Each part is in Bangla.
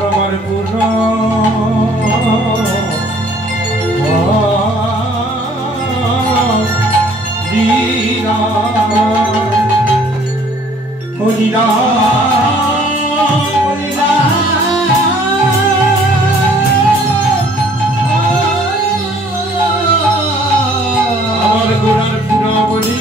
রমার পুর লীলা হরিরা আমার গোড়ার পুরা বলি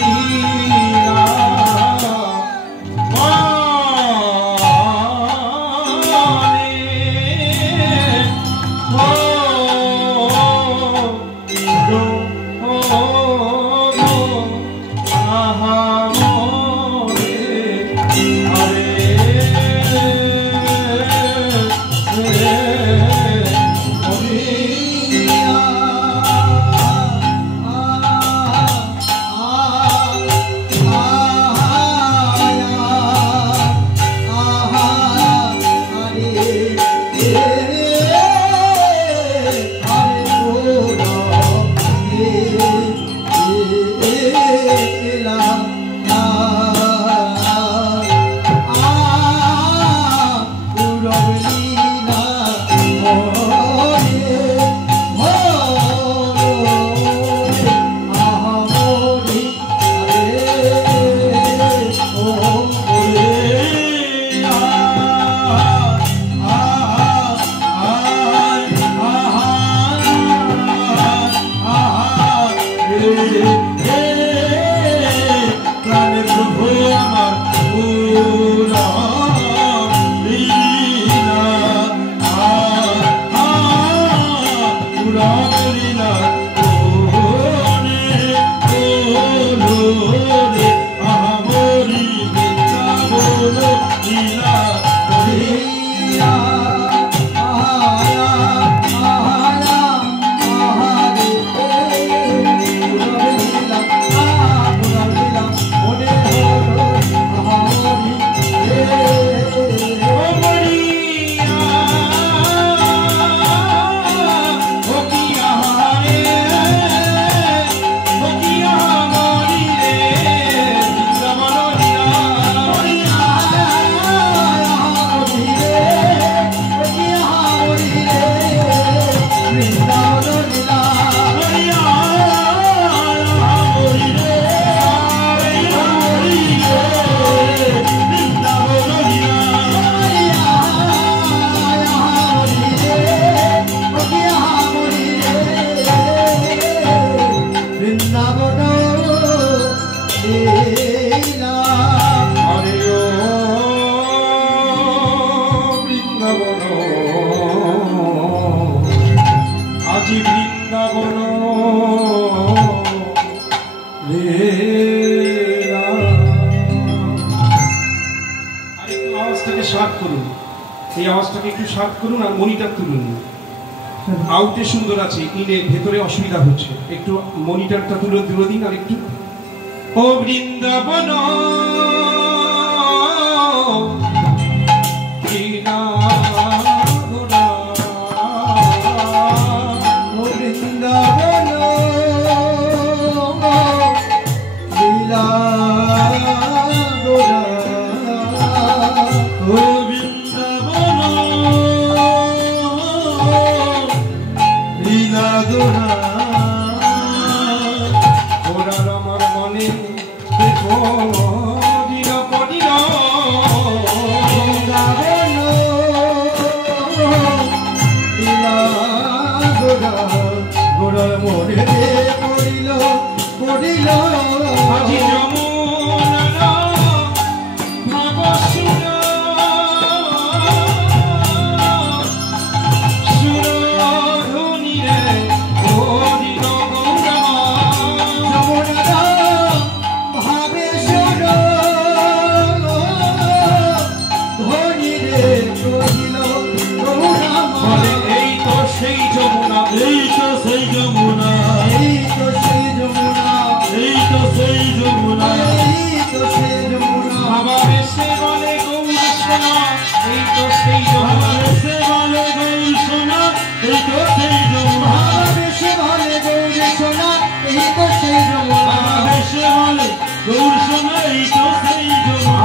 আউটে সুন্দর আছে, ইনে ভেতরে অসুবিধা হচ্ছে, একটু মনিটরটা তুলে দূরে দিন আর একটু। ও বৃন্দাবন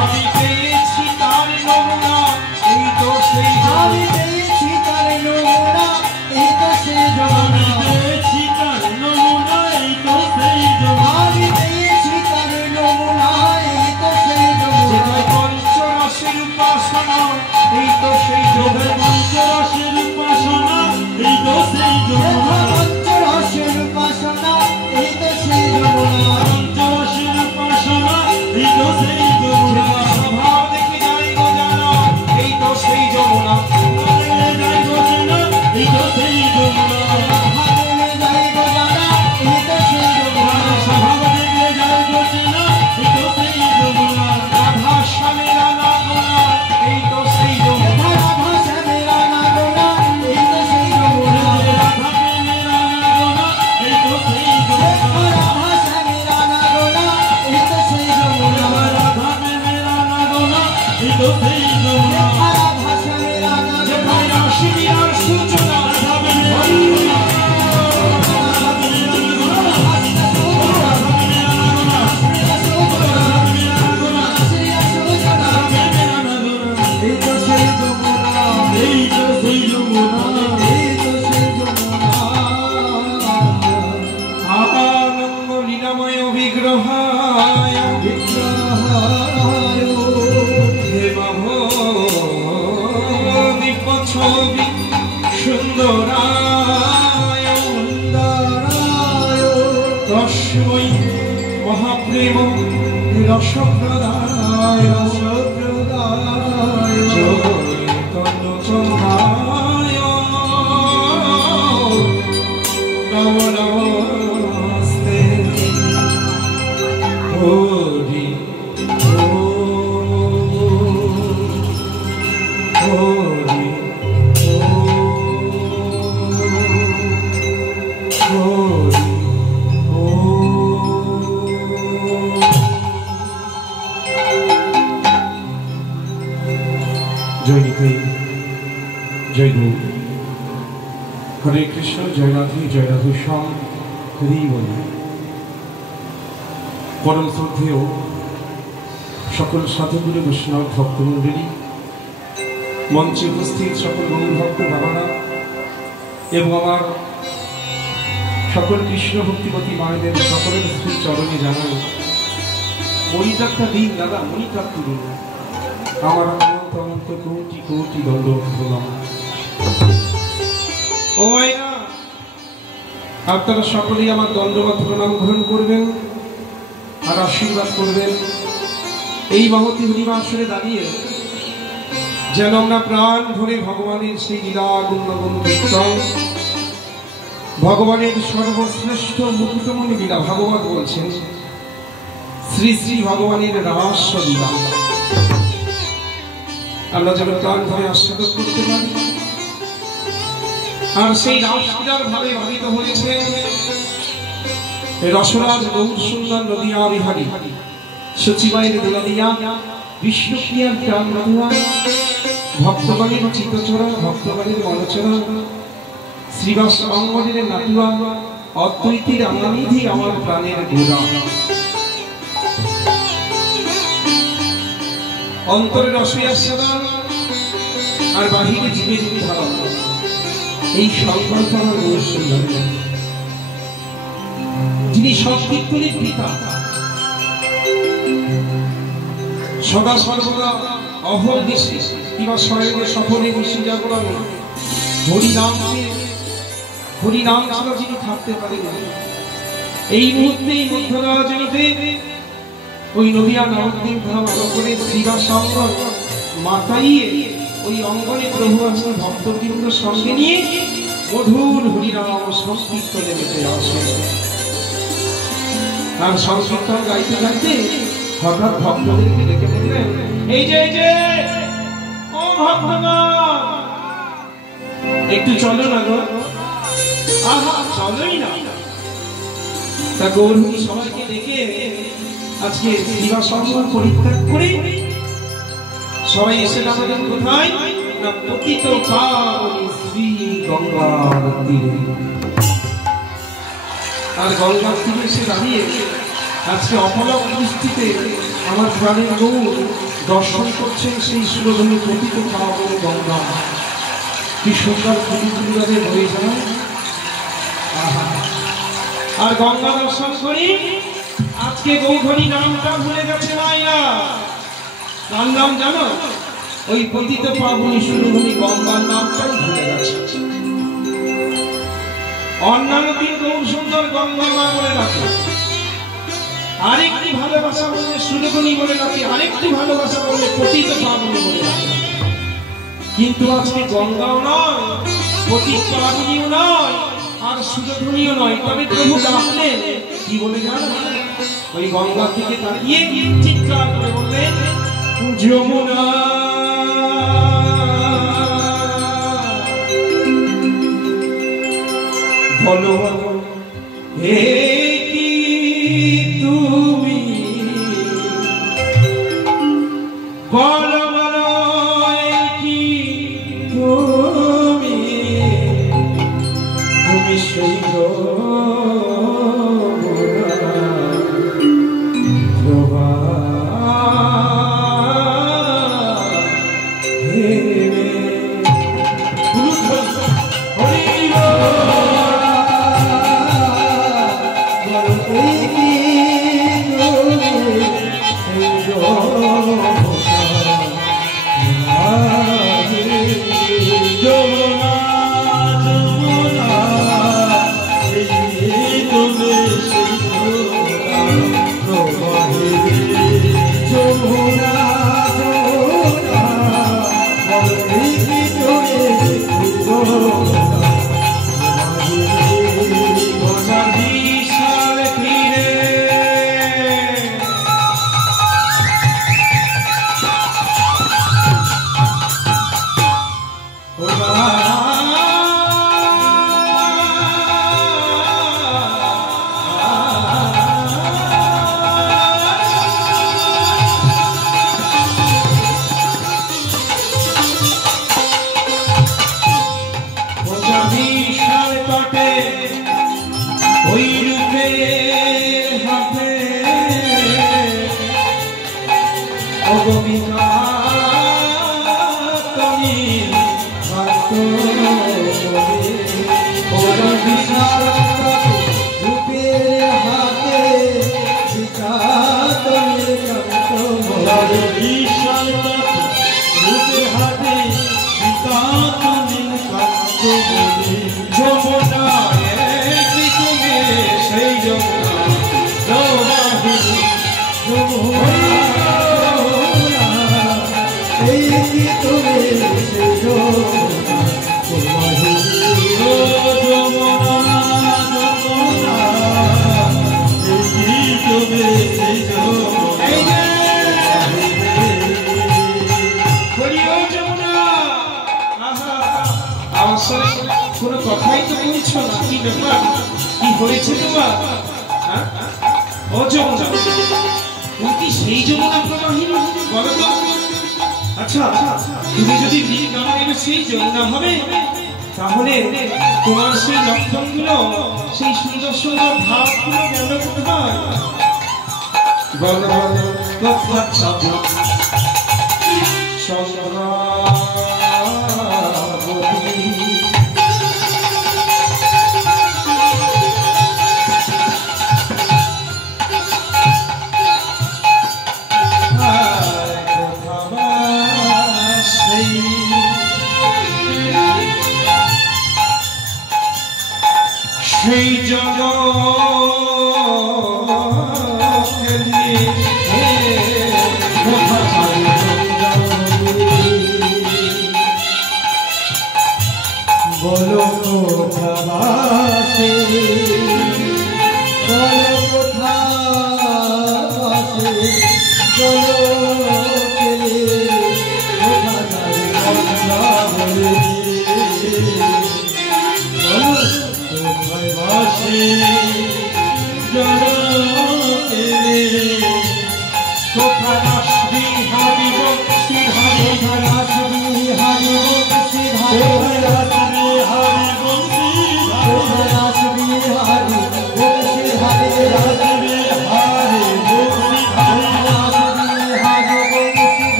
আমি পেয়েছি তার নমুনা, এই তো সেই সুন্দরায় রসময়ী মহাপ্রেম রসপ্রদায় চৈতন্য চন্দ্রায় নমো নমস্তে হরি জয় নিতাই জয় গৌর হরে কৃষ্ণ জয় রাধে শ্যাম হরি বল। পরম শ্রদ্ধেয় সকল সাধুগুরু বৈষ্ণব ভক্তমণ্ডলী, মঞ্চে উপস্থিত সকল গৌর ভক্ত বাবারা এবং আমার সকল কৃষ্ণ ভক্তিপতি মায়েদের সকলের শ্রী চরণে জানাই মণিটাকটা দিন দাদা, মণিটাকটা দিন। আমার অনন্ত অনন্ত কোটি কোটি দণ্ডবত প্রণাম। ও মাইনা, আপনারা সকলেই আমার দণ্ডবত প্রণাম গ্রহণ করবেন আর আশীর্বাদ করবেন। এই মহতী হরিবাসরে দাঁড়িয়ে যেন আমরা প্রাণ ভরে ভগবানের সেই লীলা গুণগুণ কীর্তন, ভগবানের সর্বশ্রেষ্ঠ মুকুটমণি লীলা, ভাগবত বলছেন শ্রী শ্রী ভগবানের রাস লীলা, আমরা যেন প্রাণ ভরে আস্বাদন করতে পারি। আর সেই রাসলীলার ভাবে ভাবিত হয়েছে রসরাজ গৌর সুন্দর নদিয়া বিহারী সচিবাইয়ের দুলাদিয়া বিষ্ণুপ্রিয়ার প্রাণ মধুয়া ভক্তগণের চিতচরা, ভক্তগণের মনচরা, শ্রীবাস অঙ্গনের নাটুয়া, অদ্বৈতের আমানিধি আমার প্রাণের গোড়া। অন্তরের অসুয়াসা আর বাহিরে জীবের ধারণ, এই সংকল্প আমার গৌর সুন্দর, যিনি সংকীর্তনের পিতা, সদা সর্বদা অহল দিশে কিংবা স্বয়ংকে সফলে বসে যাবো হরিনাম ছাড়া যিনি থাকতে পারেন। এই মুহূর্তে মধ্যরাজনীতে ওই নদিয়া নবদ্বীপ ধাম করে শ্রীবাস অঙ্গন মাতাইয়ে ওই অঙ্গনে প্রভু আছেন ভক্তবৃন্দ সঙ্গে নিয়ে মধুর হরিনাম সংকীর্তনে মেতে আসেন। আর সংকীর্তন গাইতে গাইতে হঠাৎ ভক্তদেরকে ডেকে বললেন, এই যে ও ভক্তগণ, একটু চলো না গো। আহা, চলোই না। তা গৌরহরি সবাইকে ডেকে আজকে শ্রীবাস অঙ্গন পরিত্যাগ করে সবাই এসে দাঁড়ালেন কোথায় না পতিত পাবনী শ্রী গঙ্গার তীরে। আর গঙ্গার তীরে এসে দাঁড়িয়ে আজকে অপলক দৃষ্টিতে আমার প্রাণের গৌর দর্শন করছেন সেই সুরধনী পতিত পাবনী গঙ্গা। কি সুন্দর ফুলগুলোতে বয়ে যায়। আর গঙ্গা দর্শন করি আজকে গৌধরী নামটা ভুলে গেছে মাইয়া। তার নাম জানো? ওই পতিত পাবনী সুরধনী গঙ্গার নামটাই ভুলে গেছে। অন্যান্য দিন গৌর সুন্দর গঙ্গা মা বলে ডাকে, আরেকটি ভালোবাসা বলে সুরধনী বলে ডাকে, আরেকটি ভালোবাসা বলে পতিত পাবনী বলে ডাকে। কিন্তু আজকে গঙ্গাও নয়, পতিত পাবনীও নয়, আর সুরধনীও নয়। তবে প্রভু ডাকলেন কি বলে জানো? ওই গঙ্গার দিকে তাকিয়ে চিৎকার করে বললেন, যমুনা বলো হে কি তুমি, বলো বলো কি তুমি, তুমি সেই Go!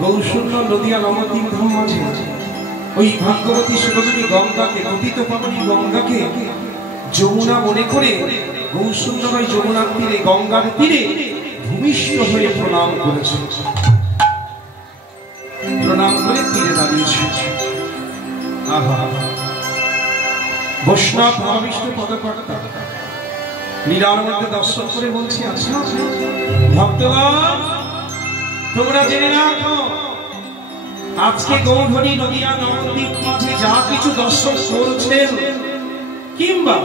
গৌরসুন্দর নদিয়া নবদ্বীপ ধাম মাঝে ওই ভাগ্যবতী সুরবতী গঙ্গাকে পতিত পাবনী গঙ্গাকে যমুনা মনে করে গৌরসুন্দর ওই যমুনার তীরে গঙ্গার তীরে ভূমিষ্ঠ হয়ে প্রণাম করেছে, প্রণাম করে তীরে দাঁড়িয়েছে। আহা, বৈষ্ণব ভাবিষ্ঠ পদকর্তা লীলার মধ্যে দর্শন করে বলছি, আচ্ছা ভক্তগণ তোমরা জেনে রাখো, আজকে গৌরহরি নদিয়া নবদ্বীপ মাঝে যা কিছু দর্শন করছেন, কিংবা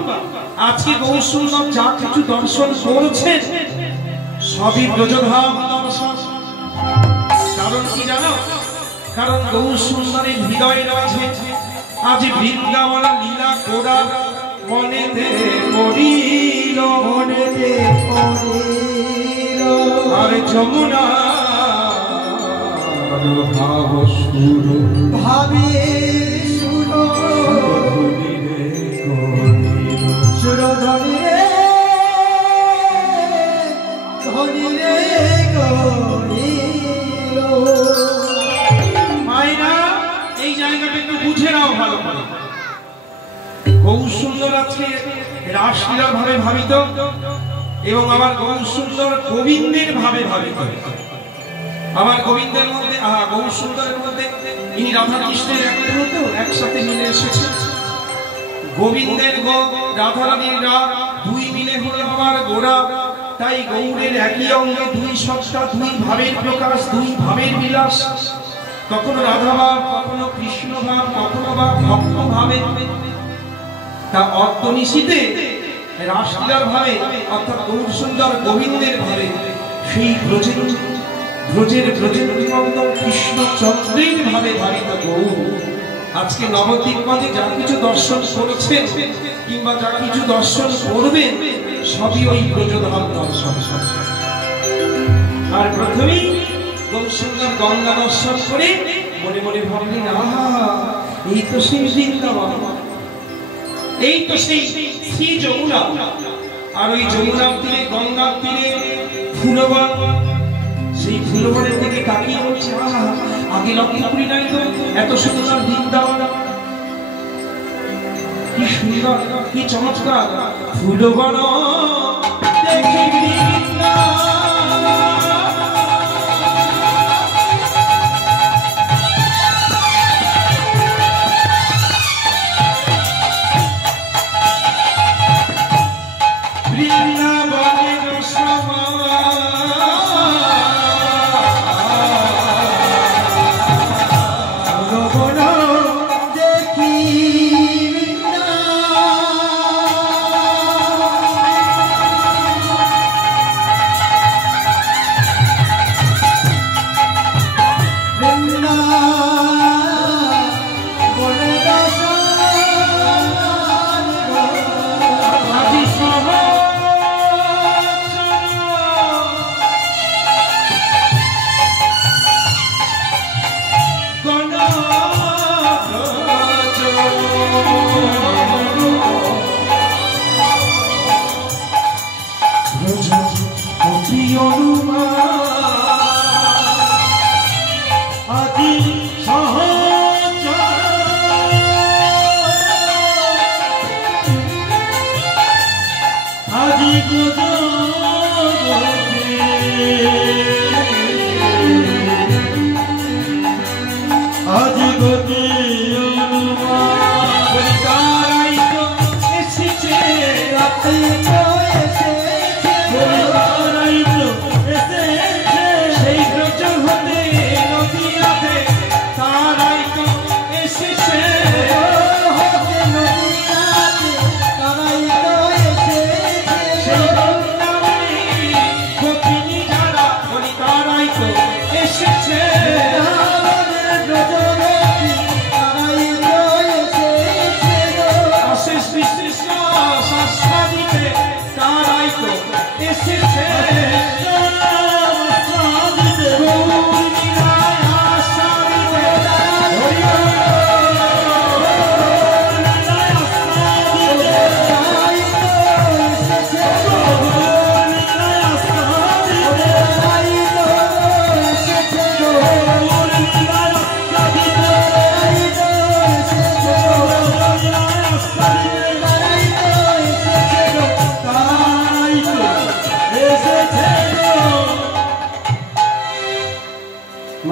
আজকে গৌরসুন্দর যা কিছু দর্শন করছেন, সবই ব্রজধাম দর্শন। কারণ কি জানো? কারণ গৌরসুন্দরের হৃদয়ে রয়েছে আজ বৃন্দাবন লীলা করার মনেতে পড়িল, মনেতে পড়িল আর যমুনা ভাব সুর ভাবে সুর ধনী রে ধনী রে মাইনা, এই জায়গাটা একটু বুঝে নাও ভালো ভালো। গৌরসুন্দর আজকে রাসলীলার ভাবে ভাবিত এবং আমার গৌরসুন্দর গোবিন্দের ভাবে ভাবিত। আমার গোবিন্দের মধ্যে গৌরসুন্দরের মধ্যে ইনি রাধা কৃষ্ণের একসাথে মিলে এসেছে। গোবিন্দের গো, রাধা রানীর রাগ, দুই মিলে হলো আমার গোড়া। তাই গৌরের একই অঙ্গে দুই সত্তা, দুই ভাবের প্রকাশ, দুই ভাবের বিলাস। কখনো রাধা ভাব, কখনো কৃষ্ণ ভাব, কখনো বা ভক্ত ভাবে। তা অর্থনিশীতে রাসলীলার ভাবে অর্থাৎ গৌরসুন্দর গোবিন্দের ভাবে সেই ব্রজের কৃষ্ণ চন্দ্রের ভাবে ভাবিত গৌর আজকে নবদ্বীপ মাঝে যা কিছু দর্শন করেছেন কিংবা যা কিছু দর্শন করবেন, সবই ওই ব্রজধাম দর্শন। আর প্রথমেই গৌরসুন্দর গঙ্গা দর্শন করে মনে মনে ভাবলেন, আহা, এই তো সেই বৃন্দাবন, এই তো সেই শ্রী যমুনা। আর ওই যমুনার তীরে, গঙ্গার তীরে ফুলবন, সেই ফুলবনের দিকে তাকিয়ে বলছে, আহা, আগে লক্ষ্য করি নাই তো এত সুন্দর বৃন্দাবন, কি সুন্দর, কি চমৎকার ফুলবন দেখে তারাই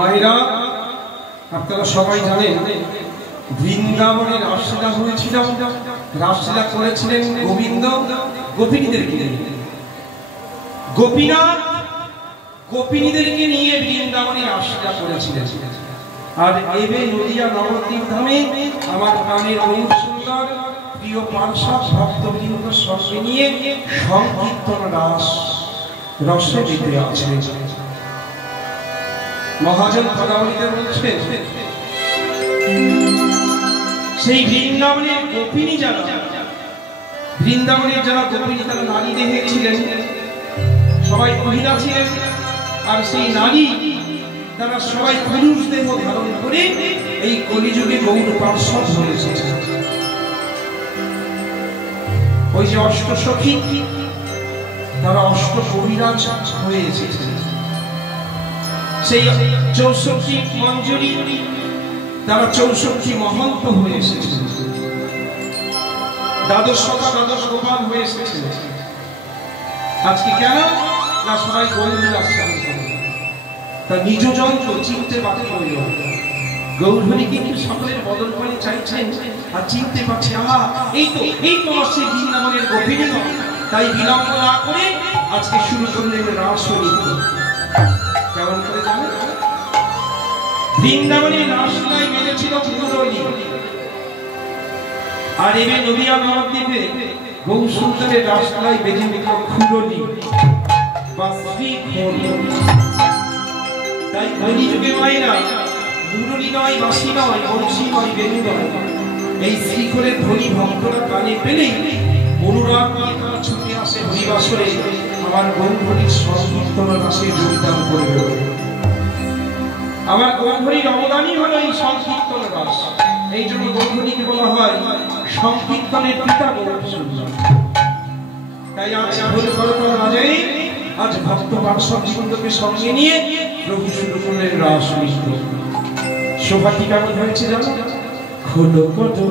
মায়েরা, আপনারা সবাই জানেন বৃন্দাবনে রাসলীলা হয়েছিল। রাসলীলা করেছিলেন গোবিন্দ গোপিনীদেরকে নিয়ে। গোপীনাথ গোপিনীদেরকে নিয়ে বৃন্দাবনে রাসলীলা করেছিলেন। আর এবে নদিয়া নবদ্বীপ ধামে আমার প্রাণের বহু সুন্দর প্রিয় পার্ষদ ভক্তবৃন্দ সঙ্গে নিয়ে সংকীর্তন রাস রসে দিতে আছে। মহাজন পদাবলীতে বলছেন, সেই বৃন্দাবনের গোপিনী যারা, বৃন্দাবনের যারা গোপিনী তারা নারী দেহে ছিলেন, সবাই মহিলা ছিলেন। আর সেই নারী তারা সবাই পুরুষ দেহ ধারণ করে এই কলিযুগে গৌর পার্ষদ হয়ে এসেছে। ওই যে অষ্টসখী তারা অষ্ট কবিরাজ হয়ে এসেছে। সেই 64 মঞ্জুরি তারা 64 মহন্ত হয়ে এসেছে। দ্বাদশ গোপাল হয়ে এসেছে। আজকে কেন না সবাই গৌরীর আশ্রয় করে, তা নিজ যন্ত্র চিনতে বাকি হইল। গৌরহরি কিন্তু সকলের বদল করে চাইছেন আর চিনতে পারছে, এই তো আমার সেই বৃন্দাবনের গোপিনী। তাই বিলম্ব না করে আজকে শুরু করলেন রাস নৃত্য। কেমন করে জানেন? বৃন্দাবনের রাসলীলায় মেলেছিল মুরলী, আর এবে নদিয়া নবদ্বীপে গৌর সুন্দরের রাসলীলায় বেজে উঠল খুরলী বা শ্রীখোল। তাই কলিযুগে মায়েরা মুরলী নয়, বাঁশি নয়, বংশী নয়, বেণু নয়, এই শ্রীখোলের ধ্বনি ভক্তরা কানে পেলেই অনুরাগ নিয়ে তারা ছুটে আসে হরিবাসরে আমার গৌরহরির সংকীর্তন রাসে যোগদান করবে। আমার গৌরহরির অবদানই হলো এই সংকীর্তন রাস। এই জন্য গৌরহরিকে বলা হয় সংকীর্তনের পিতা গৌর সুন্দর। তাই আজ আজ ভক্ত পার্ষদ বৃন্দকে সঙ্গে নিয়ে প্রভু শুরু করলেন রাস নৃত্য। শোভাটি কেমন হয়েছে জানো? খোলো খোলো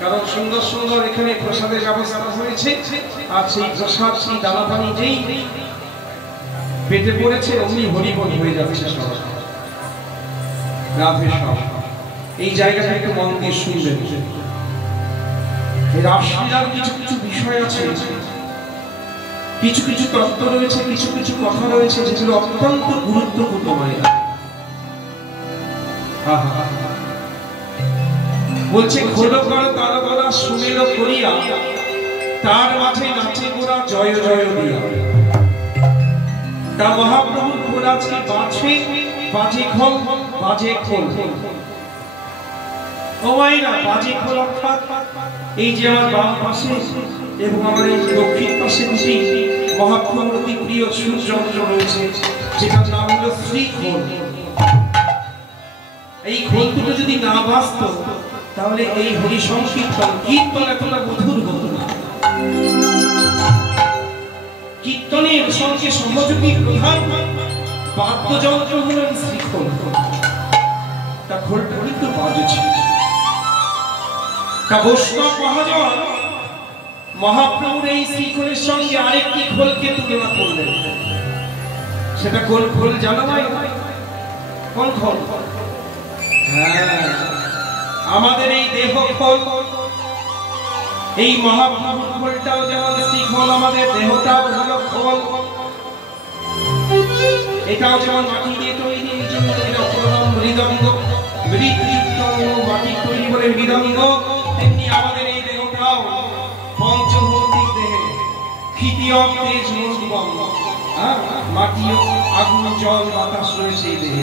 কারণ সুন্দর সুন্দর এখানে প্রসাদের ব্যবস্থা হয়েছে, আর সেই প্রসাদ সেই দানা পানি যেই পেটে পড়েছে অমনি হরিবল হয়ে যাচ্ছে সব। রাধে সব এই জায়গাটা একটু মন দিয়ে শুনবেন। রাসলীলার কিছু কিছু বিষয় আছে, কিছু কিছু তত্ত্ব রয়েছে, কিছু কিছু কথা রয়েছে যেগুলো অত্যন্ত গুরুত্বপূর্ণ। মায়েরা বলছে খোলো কর তার গলা সুমের করিয়া, তার মাঝে নাচে গোরা জয় জয় দিয়া। তা মহাপ্রভুর খোল আজকে বাজে বাজে খোল বাজে খোল। ও মায়েরা, বাজে খোল অর্থাৎ এই যে আমার বাম পাশে এবং আমার এই দক্ষিণ পাশে দুটি মহাপ্রভুর অতি প্রিয় সুরযন্ত্র রয়েছে, যেটার নাম হলো শ্রীখোল। এই খোল দুটো যদি না বাজতো তাহলে এই হরি সংকীর্তন কীর্তন এতটা মধুর হতো না। কীর্তনের সঙ্গে সহযোগী প্রধান বাদ্যযন্ত্র হলেন শ্রীখোল। তা খোলটা কিন্তু বাজেছে। তা বৈষ্ণব মহাজন মহাপ্রভুর এই শ্রীখোলের সঙ্গে আরেকটি খোলকে তুলনা করলেন। সেটা কোন খোল জানো ভাই? কোন খোল? হ্যাঁ, আমাদের এই দেহ খোল। এই মহাপ্রভুর খোলটাও যেমন শ্রীখোল, আমাদের দেহটাও হলো খোল। এটাও যেমন মাটি দিয়ে তৈরি, এই জন্য মৃদঙ্গ, মৃৎযুক্ত মাটি তৈরি বলে মৃদঙ্গ, তেমনি আমাদের এই দেহটাও পঞ্চভৌতিক দেহে ক্ষিতীয় তেজ মরুবঙ্গ, মাটি, আগুন, জল, বাতাস রয়েছে এই দেহে।